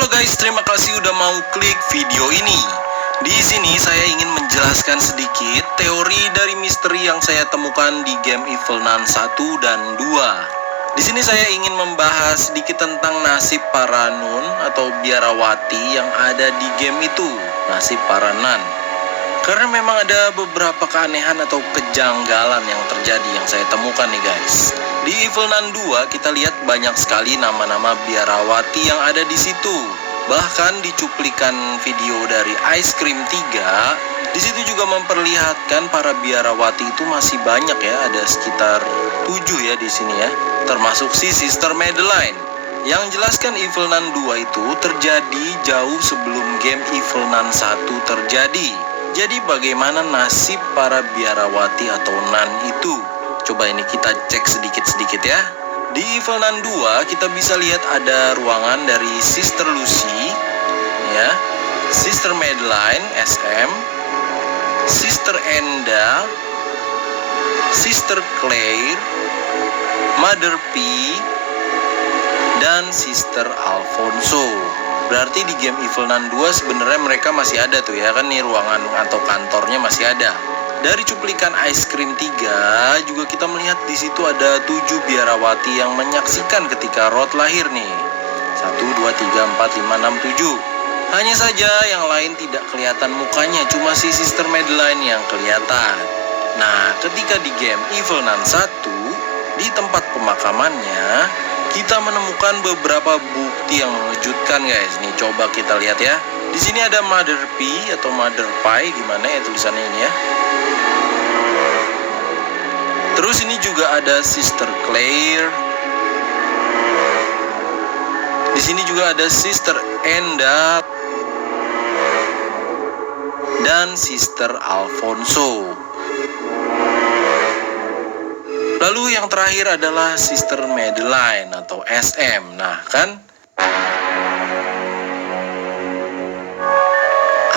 Halo guys, terima kasih udah mau klik video ini. Di sini saya ingin menjelaskan sedikit teori dari misteri yang saya temukan di game Evil Nun 1 dan 2. Di sini saya ingin membahas sedikit tentang nasib para nun atau biarawati yang ada di game itu, nasib para nun. Karena memang ada beberapa keanehan atau kejanggalan yang terjadi yang saya temukan nih guys. Di Evil Nun 2 kita lihat banyak sekali nama-nama biarawati yang ada di situ. Bahkan di cuplikan video dari Ice Cream 3, di situ juga memperlihatkan para biarawati itu masih banyak ya, ada sekitar 7 ya di sini ya, termasuk si Sister Madeline. Yang jelaskan Evil Nun 2 itu terjadi jauh sebelum game Evil Nun 1 terjadi. Jadi bagaimana nasib para biarawati atau nun itu? Coba ini kita cek sedikit-sedikit ya. Di Evil Nun 2 kita bisa lihat ada ruangan dari Sister Lucy ya, Sister Madeline SM, Sister Enda, Sister Claire, Mother P, dan Sister Alfonso. Berarti di game Evil Nun 2 sebenarnya mereka masih ada tuh ya kan, nih ruangan atau kantornya masih ada. Dari cuplikan Ice Cream 3 juga kita melihat di situ ada 7 biarawati yang menyaksikan ketika Rod lahir nih. 1, 2, 3, 4, 5, 6, 7. Hanya saja yang lain tidak kelihatan mukanya, cuma si Sister Madeline yang kelihatan. Nah, ketika di game Evil Nun 1, di tempat pemakamannya, kita menemukan beberapa bukti yang mengejutkan guys. Nih coba kita lihat ya. Di sini ada Mother P atau Mother Pi, gimana ya tulisannya ini ya. Terus ini juga ada Sister Claire. Di sini juga ada Sister Enda dan Sister Alfonso. Lalu yang terakhir adalah Sister Madeline atau SM. Nah, kan?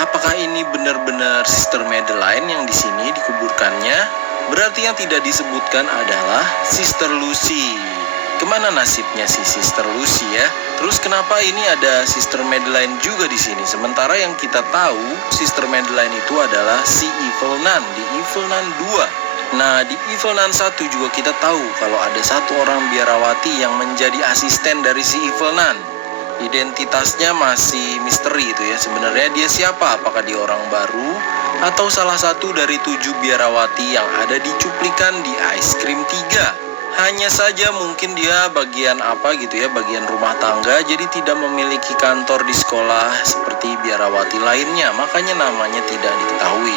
Apakah ini benar-benar Sister Madeline yang di sini dikuburkannya? Berarti yang tidak disebutkan adalah Sister Lucy. Kemana nasibnya si Sister Lucy ya? Terus kenapa ini ada Sister Madeline juga di sini? Sementara yang kita tahu Sister Madeline itu adalah si Evil Nun di Evil Nun 2. Nah, di Evil Nun 1 juga kita tahu kalau ada satu orang biarawati yang menjadi asisten dari si Evil Nun. Identitasnya masih misteri itu ya. Sebenarnya dia siapa? Apakah dia orang baru atau salah satu dari 7 biarawati yang ada di cuplikan di Ice Cream 3? Hanya saja mungkin dia bagian apa gitu ya, bagian rumah tangga, jadi tidak memiliki kantor di sekolah seperti biarawati lainnya, makanya namanya tidak diketahui.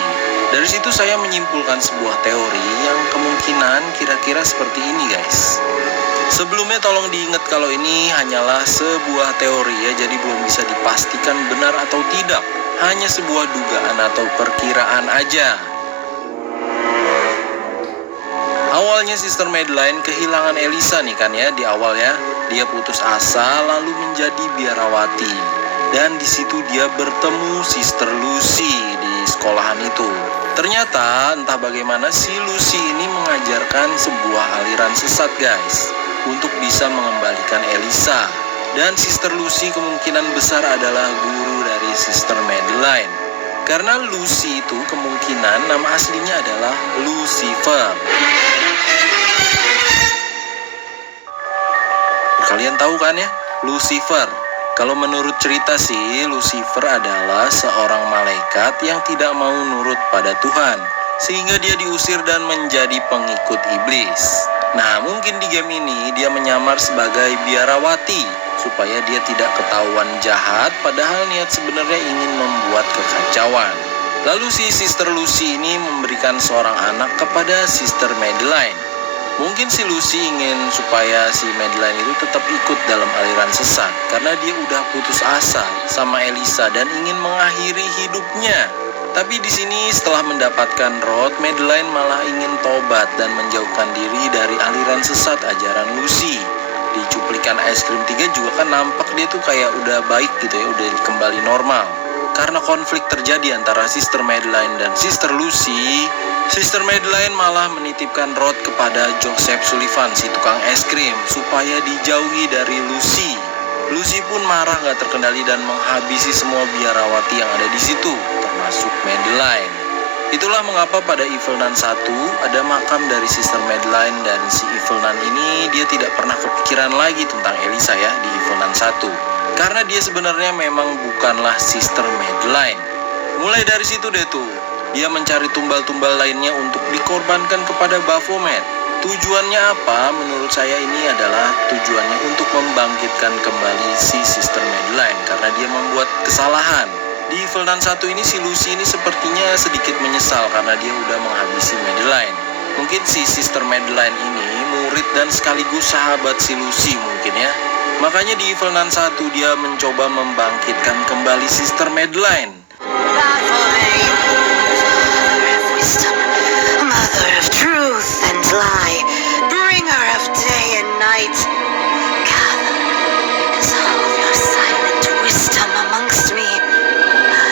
Dari situ saya menyimpulkan sebuah teori yang kemungkinan kira-kira seperti ini guys. Sebelumnya tolong diingat kalau ini hanyalah sebuah teori ya, jadi belum bisa dipastikan benar atau tidak. Hanya sebuah dugaan atau perkiraan aja. Awalnya Sister Madeline kehilangan Elisa nih kan ya di awal ya. Dia putus asa lalu menjadi biarawati. Dan di situ dia bertemu Sister Lucy di sekolahan itu. Ternyata entah bagaimana si Lucy ini mengajarkan sebuah aliran sesat guys, untuk bisa mengembalikan Elisa. Dan Sister Lucy kemungkinan besar adalah guru dari Sister Madeline. Karena Lucy itu kemungkinan nama aslinya adalah Lucifer. Kalian tahu kan ya, Lucifer? Kalau menurut cerita sih, Lucifer adalah seorang malaikat yang tidak mau nurut pada Tuhan, sehingga dia diusir dan menjadi pengikut iblis. Nah, mungkin di game ini dia menyamar sebagai biarawati supaya dia tidak ketahuan jahat, padahal niat sebenarnya ingin membuat kekacauan. Lalu si Sister Lucy ini memberikan seorang anak kepada Sister Madeline. Mungkin si Lucy ingin supaya si Madeline itu tetap ikut dalam aliran sesat karena dia udah putus asa sama Elisa dan ingin mengakhiri hidupnya. Tapi di sini setelah mendapatkan Rod, Madeline malah ingin tobat dan menjauhkan diri dari aliran sesat ajaran Lucy. Di cuplikan Ice Cream 3 juga kan nampak dia tuh kayak udah baik gitu ya, udah kembali normal. Karena konflik terjadi antara Sister Madeline dan Sister Lucy, Sister Madeline malah menitipkan Rod kepada Joseph Sullivan, si tukang es krim, supaya dijauhi dari Lucy. Lucy pun marah gak terkendali dan menghabisi semua biarawati yang ada di situ, termasuk Madeline. Itulah mengapa pada Evil Nun 1 ada makam dari Sister Madeline, dan si Evil Nun ini dia tidak pernah kepikiran lagi tentang Elisa ya di Evil Nun 1. Karena dia sebenarnya memang bukanlah Sister Madeline. Mulai dari situ deh tuh, dia mencari tumbal-tumbal lainnya untuk dikorbankan kepada Baphomet. Tujuannya apa? Menurut saya ini adalah tujuannya untuk membangkitkan kembali si Sister Madeline karena dia membuat kesalahan. Di Evil Nun 1 ini si Lucy ini sepertinya sedikit menyesal karena dia udah menghabisi Madeline. Mungkin si Sister Madeline ini murid dan sekaligus sahabat si Lucy mungkin ya. Makanya di Evil Nun 1 dia mencoba membangkitkan kembali Sister Madeline. Mother of truth and lie, bringer of day and night, gather, exalt your silent wisdom amongst me.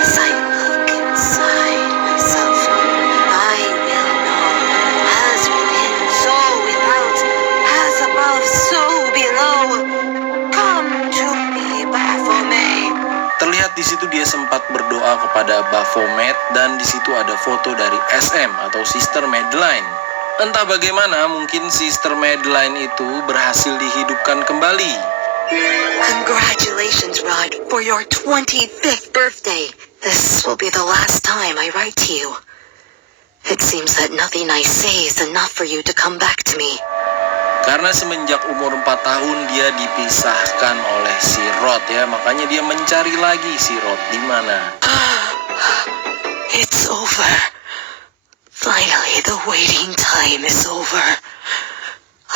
As I look inside myself, I will know, as within, so without, as above, so below. Come to me, Baphomet. Terlihat di situ dia sempat berdoa kepada Baphomet dan di situ ada foto dari SM atau Sister Madeline. Entah bagaimana mungkin Sister Madeline itu berhasil dihidupkan kembali. Congratulations, Rod, for your 25th birthday. This will be the last time I write to you. It seems that nothing I say is enough for you to come back to me. Karena semenjak umur 4 tahun dia dipisahkan oleh si Rod ya, makanya dia mencari lagi si Rod di mana. It's over. Finally, the waiting time is over.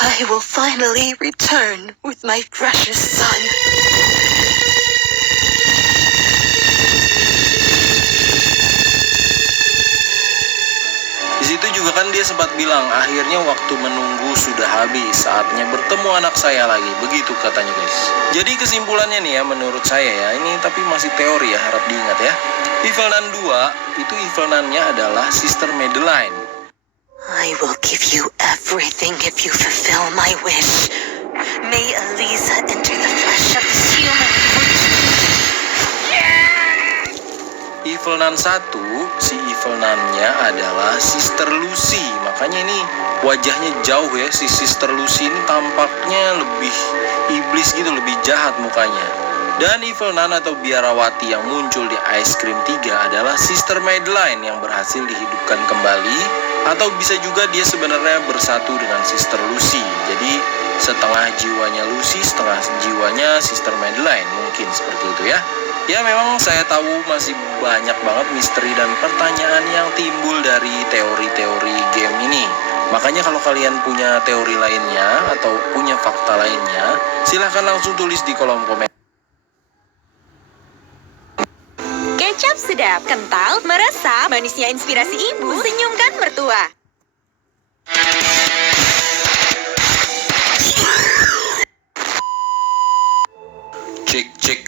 I will finally return with my precious son. Di situ juga kan dia sempat bilang, akhirnya waktu menunggu sudah habis, saatnya bertemu anak saya lagi, begitu katanya guys. Jadi kesimpulannya nih ya, menurut saya ya, ini tapi masih teori ya, harap diingat ya. Evil Nun 2, itu Evil Nun-nya adalah Sister Madeline. I will give you everything if you fulfill my wish. May Elisa enter the flesh of this human. Evil Nun 1, si Evil Nun-nya adalah Sister Lucy. Makanya ini wajahnya jauh ya, si Sister Lucy ini tampaknya lebih iblis gitu, lebih jahat mukanya. Dan Evil Nun atau biarawati yang muncul di Ice Cream 3 adalah Sister Madeline yang berhasil dihidupkan kembali. Atau bisa juga dia sebenarnya bersatu dengan Sister Lucy. Jadi setengah jiwanya Lucy, setengah jiwanya Sister Madeline. Mungkin seperti itu ya. Ya memang saya tahu masih banyak banget misteri dan pertanyaan yang timbul dari teori-teori game ini. Makanya kalau kalian punya teori lainnya atau punya fakta lainnya, silahkan langsung tulis di kolom komentar. Kecap sedap, kental, meresap, manisnya inspirasi ibu, senyumkan mertua. Cek.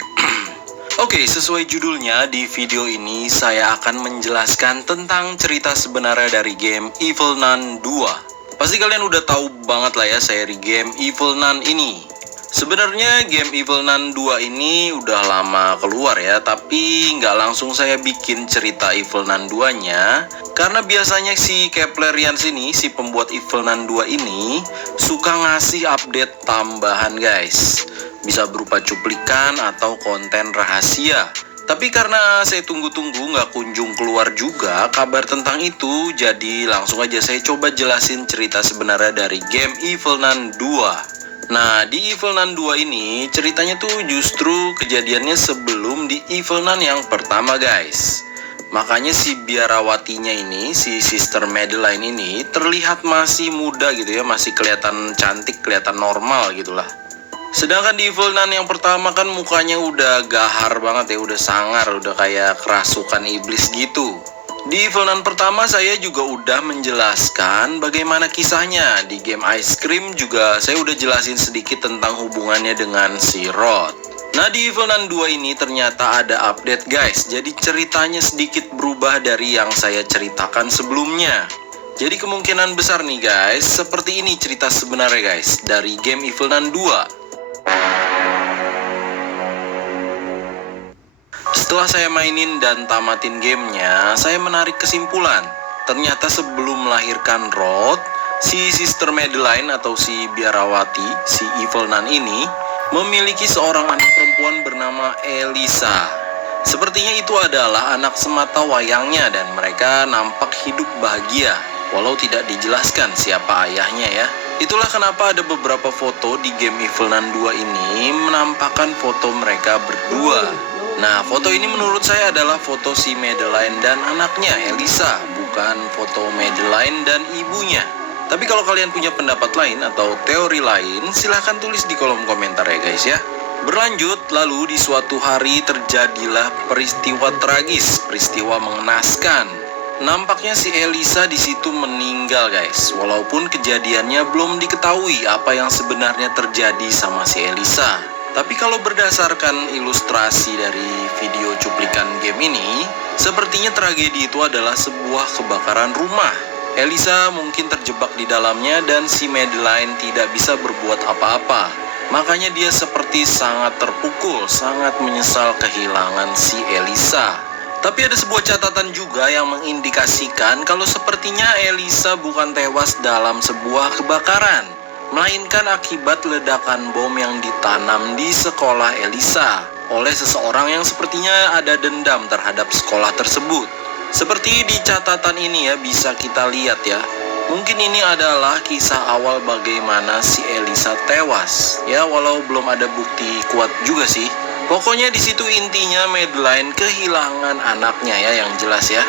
Oke, sesuai judulnya, di video ini saya akan menjelaskan tentang cerita sebenarnya dari game Evil Nun 2. Pasti kalian udah tahu banget lah ya seri game Evil Nun ini. Sebenarnya game Evil Nun 2 ini udah lama keluar ya, tapi nggak langsung saya bikin cerita Evil Nun 2-nya. Karena biasanya si Keplerians ini, si pembuat Evil Nun 2 ini, suka ngasih update tambahan guys. Bisa berupa cuplikan atau konten rahasia. Tapi karena saya tunggu-tunggu nggak kunjung keluar juga kabar tentang itu, jadi langsung aja saya coba jelasin cerita sebenarnya dari game Evil Nun 2. Nah, di Evil Nun 2 ini ceritanya tuh justru kejadiannya sebelum di Evil Nun yang pertama guys. Makanya si biarawatinya ini, si Sister Madeline ini terlihat masih muda gitu ya, masih kelihatan cantik, kelihatan normal gitulah. Sedangkan di Evil Nun yang pertama kan mukanya udah gahar banget ya, udah sangar, udah kayak kerasukan iblis gitu. Di Evil Nun pertama saya juga udah menjelaskan bagaimana kisahnya. Di game Ice Cream juga saya udah jelasin sedikit tentang hubungannya dengan si Rod. Nah di Evil Nun 2 ini ternyata ada update guys. Jadi ceritanya sedikit berubah dari yang saya ceritakan sebelumnya. Jadi kemungkinan besar nih guys, seperti ini cerita sebenarnya guys dari game Evil Nun 2. Setelah saya mainin dan tamatin gamenya, saya menarik kesimpulan. Ternyata sebelum melahirkan Rod, si Sister Madeline atau si biarawati, si Evil Nun ini, memiliki seorang anak perempuan bernama Elisa. Sepertinya itu adalah anak semata wayangnya dan mereka nampak hidup bahagia, walau tidak dijelaskan siapa ayahnya ya. Itulah kenapa ada beberapa foto di game Evil Nun 2 ini menampakkan foto mereka berdua. Nah, foto ini menurut saya adalah foto si Madeline dan anaknya Elisa, bukan foto Madeline dan ibunya. Tapi kalau kalian punya pendapat lain atau teori lain, silahkan tulis di kolom komentar ya guys ya. Berlanjut, lalu di suatu hari terjadilah peristiwa tragis, peristiwa mengenaskan. Nampaknya si Elisa di situ meninggal guys, walaupun kejadiannya belum diketahui apa yang sebenarnya terjadi sama si Elisa. Tapi kalau berdasarkan ilustrasi dari video cuplikan game ini, sepertinya tragedi itu adalah sebuah kebakaran rumah. Elisa mungkin terjebak di dalamnya dan si Madeline tidak bisa berbuat apa-apa. Makanya dia seperti sangat terpukul, sangat menyesal kehilangan si Elisa. Tapi ada sebuah catatan juga yang mengindikasikan kalau sepertinya Elisa bukan tewas dalam sebuah kebakaran, melainkan akibat ledakan bom yang ditanam di sekolah Elisa oleh seseorang yang sepertinya ada dendam terhadap sekolah tersebut. Seperti di catatan ini ya, bisa kita lihat ya. Mungkin ini adalah kisah awal bagaimana si Elisa tewas. Ya, walau belum ada bukti kuat juga sih. Pokoknya di situ intinya Madeline kehilangan anaknya ya, yang jelas ya.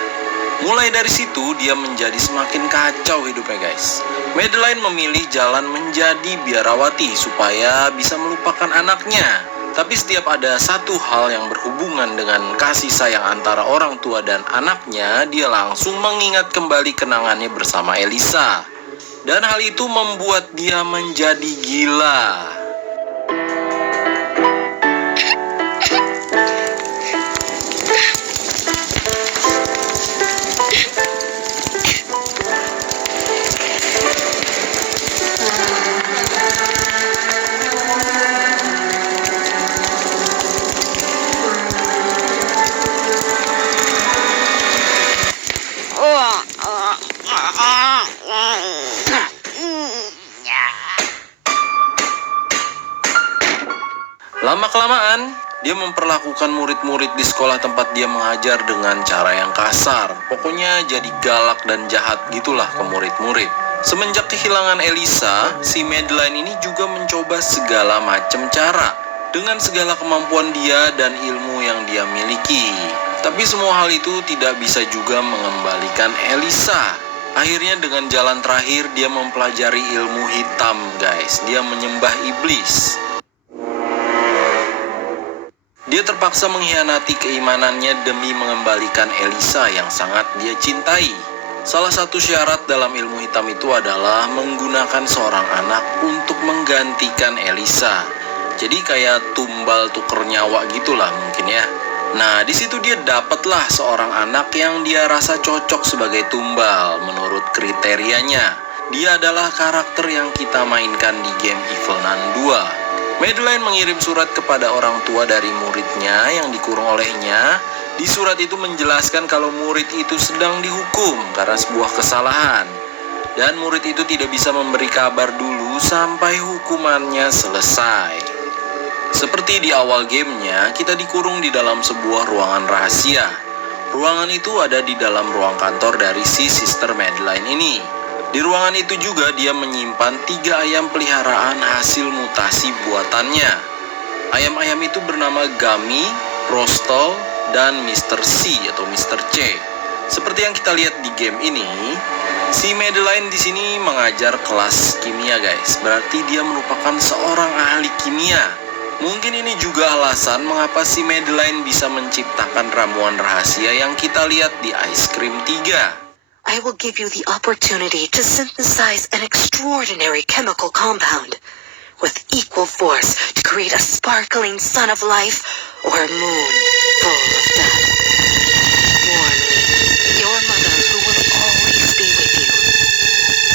Mulai dari situ dia menjadi semakin kacau hidupnya guys. Madeline memilih jalan menjadi biarawati supaya bisa melupakan anaknya. Tapi setiap ada satu hal yang berhubungan dengan kasih sayang antara orang tua dan anaknya, dia langsung mengingat kembali kenangannya bersama Elisa. Dan hal itu membuat dia menjadi gila. Lama-kelamaan, dia memperlakukan murid-murid di sekolah tempat dia mengajar dengan cara yang kasar. Pokoknya jadi galak dan jahat gitulah ke murid-murid. Semenjak kehilangan Elisa, si Madeline ini juga mencoba segala macam cara dengan segala kemampuan dia dan ilmu yang dia miliki. Tapi semua hal itu tidak bisa juga mengembalikan Elisa. Akhirnya dengan jalan terakhir dia mempelajari ilmu hitam guys. Dia menyembah iblis. Dia terpaksa mengkhianati keimanannya demi mengembalikan Elisa yang sangat dia cintai. Salah satu syarat dalam ilmu hitam itu adalah menggunakan seorang anak untuk menggantikan Elisa. Jadi kayak tumbal tuker nyawa gitulah mungkin ya. Nah, di situ dia dapatlah seorang anak yang dia rasa cocok sebagai tumbal menurut kriterianya. Dia adalah karakter yang kita mainkan di game Evil Nun 2. Madeline mengirim surat kepada orang tua dari muridnya yang dikurung olehnya. Di surat itu menjelaskan kalau murid itu sedang dihukum karena sebuah kesalahan. Dan murid itu tidak bisa memberi kabar dulu sampai hukumannya selesai. Seperti di awal gamenya, kita dikurung di dalam sebuah ruangan rahasia. Ruangan itu ada di dalam ruang kantor dari si Sister Madeline ini. Di ruangan itu juga dia menyimpan 3 ayam peliharaan hasil mutasi buatannya. Ayam-ayam itu bernama Gummy, Rostol, dan Mr. C atau Mr. C. Seperti yang kita lihat di game ini, si Madeline di sini mengajar kelas kimia guys. Berarti dia merupakan seorang ahli kimia. Mungkin ini juga alasan mengapa si Madeline bisa menciptakan ramuan rahasia yang kita lihat di Ice Cream 3. I will give you the opportunity to synthesize an extraordinary chemical compound with equal force to create a sparkling sun of life or a moon full of death. Warmly, your mother who will always be with you,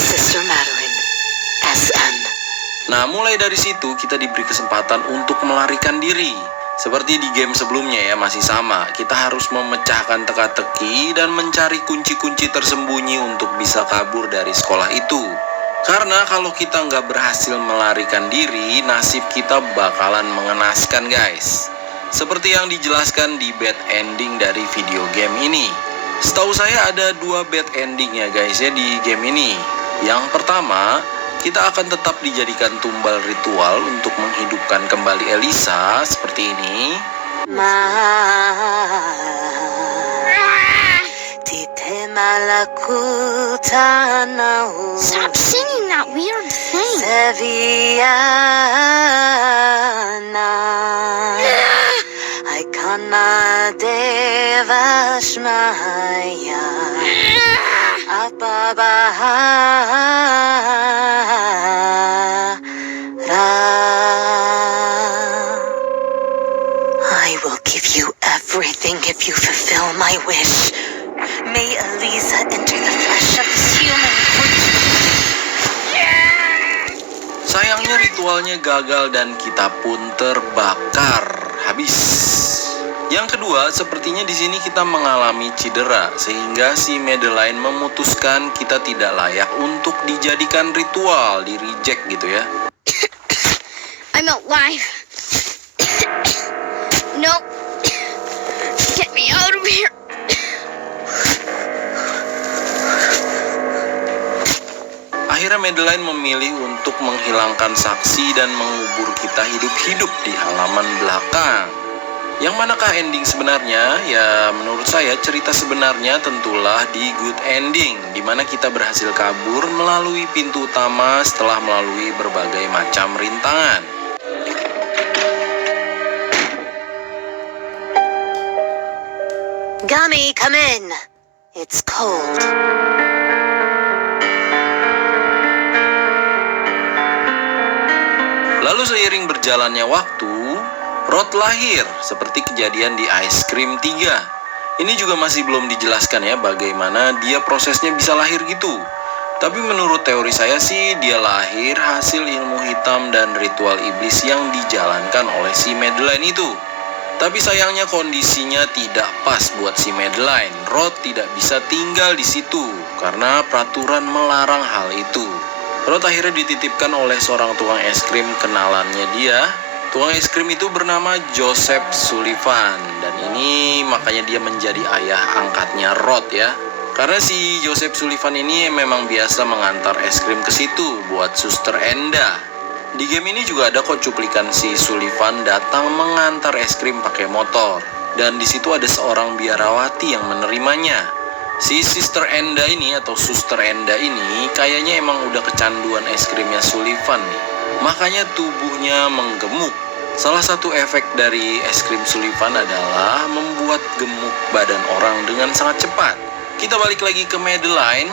Sister Madeline, SM. Nah, mulai dari situ kita diberi kesempatan untuk melarikan diri. Seperti di game sebelumnya ya, masih sama. Kita harus memecahkan teka-teki dan mencari kunci-kunci tersembunyi untuk bisa kabur dari sekolah itu. Karena kalau kita nggak berhasil melarikan diri, nasib kita bakalan mengenaskan guys. Seperti yang dijelaskan di bad ending dari video game ini. Setahu saya ada 2 bad ending ya guys ya di game ini. Yang pertama, kita akan tetap dijadikan tumbal ritual untuk menghidupkan kembali Elisa seperti ini. Stop singing that weird thing. I will give you everything if you fulfill my wish. May Elisa enter the flesh of this human creature. Sayangnya ritualnya gagal dan kita pun terbakar habis. Yang kedua, sepertinya di sini kita mengalami cedera sehingga si Madeline memutuskan kita tidak layak untuk dijadikan ritual, di reject gitu ya. I'm alive. No. Get me out of here. Akhirnya Madeline memilih untuk menghilangkan saksi dan mengubur kita hidup-hidup di halaman belakang. Yang manakah ending sebenarnya? Ya menurut saya cerita sebenarnya tentulah di good ending, di mana kita berhasil kabur melalui pintu utama setelah melalui berbagai macam rintangan. Gummy, come in. It's cold. Lalu seiring berjalannya waktu, Rod lahir seperti kejadian di Ice Cream 3. Ini juga masih belum dijelaskan ya bagaimana dia prosesnya bisa lahir gitu. Tapi menurut teori saya sih dia lahir hasil ilmu hitam dan ritual iblis yang dijalankan oleh si Madeline itu. Tapi sayangnya kondisinya tidak pas buat si Madeline. Rod tidak bisa tinggal di situ karena peraturan melarang hal itu. Rod akhirnya dititipkan oleh seorang tukang es krim kenalannya dia. Tukang es krim itu bernama Joseph Sullivan. Dan ini makanya dia menjadi ayah angkatnya Rod ya. Karena si Joseph Sullivan ini memang biasa mengantar es krim ke situ buat Suster Enda. Di game ini juga ada kok cuplikan si Sullivan datang mengantar es krim pakai motor. Dan di situ ada seorang biarawati yang menerimanya. Si Sister Enda ini atau Suster Enda ini kayaknya emang udah kecanduan es krimnya Sullivan nih. Makanya tubuhnya menggemuk. Salah satu efek dari es krim Sullivan adalah membuat gemuk badan orang dengan sangat cepat. Kita balik lagi ke Madeline.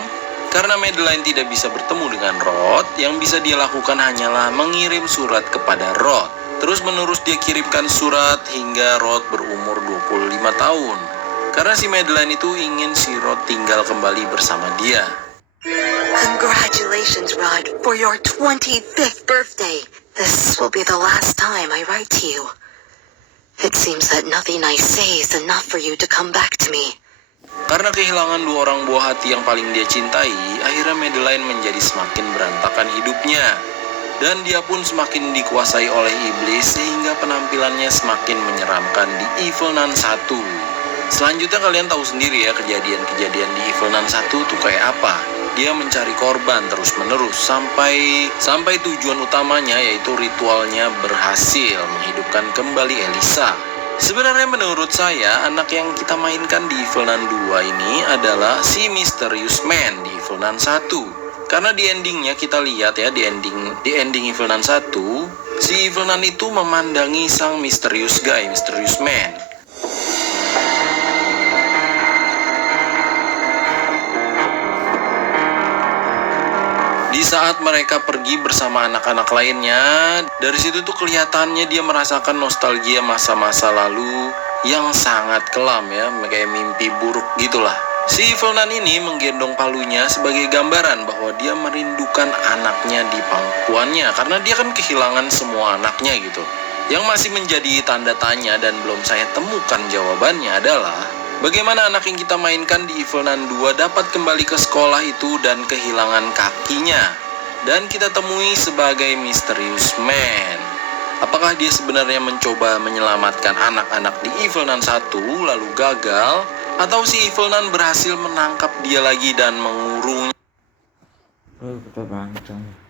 Karena Madeline tidak bisa bertemu dengan Rod, yang bisa dia lakukan hanyalah mengirim surat kepada Rod. Terus menerus dia kirimkan surat hingga Rod berumur 25 tahun. Karena si Madeline itu ingin si Rod tinggal kembali bersama dia. Congratulations, Rod, for your 25th birthday. This will be the last time I write to you. It seems that nothing I say is enough for you to come back to me. Karena kehilangan 2 orang buah hati yang paling dia cintai, akhirnya Madeline menjadi semakin berantakan hidupnya. Dan dia pun semakin dikuasai oleh iblis sehingga penampilannya semakin menyeramkan di Evil Nun 1. Selanjutnya kalian tahu sendiri ya kejadian-kejadian di Evil Nun 1 tuh kayak apa. Dia mencari korban terus-menerus sampai tujuan utamanya yaitu ritualnya berhasil menghidupkan kembali Elisa. Sebenarnya menurut saya anak yang kita mainkan di Evil Nun 2 ini adalah si Mysterious Man di Evil Nun 1. Karena di endingnya kita lihat ya di ending Evil Nun 1, si Evil Nun itu memandangi sang Mysterious Man. Di saat mereka pergi bersama anak-anak lainnya, dari situ tuh kelihatannya dia merasakan nostalgia masa-masa lalu yang sangat kelam ya, kayak mimpi buruk gitulah. Si Evil Nun ini menggendong palunya sebagai gambaran bahwa dia merindukan anaknya di pangkuannya, karena dia kan kehilangan semua anaknya gitu. Yang masih menjadi tanda tanya dan belum saya temukan jawabannya adalah bagaimana anak yang kita mainkan di Evelyn 2 dapat kembali ke sekolah itu dan kehilangan kakinya dan kita temui sebagai Mysterious Man. Apakah dia sebenarnya mencoba menyelamatkan anak-anak di Evelyn 1 lalu gagal, atau si Evelyn berhasil menangkap dia lagi dan mengurungnya? Kita berantem.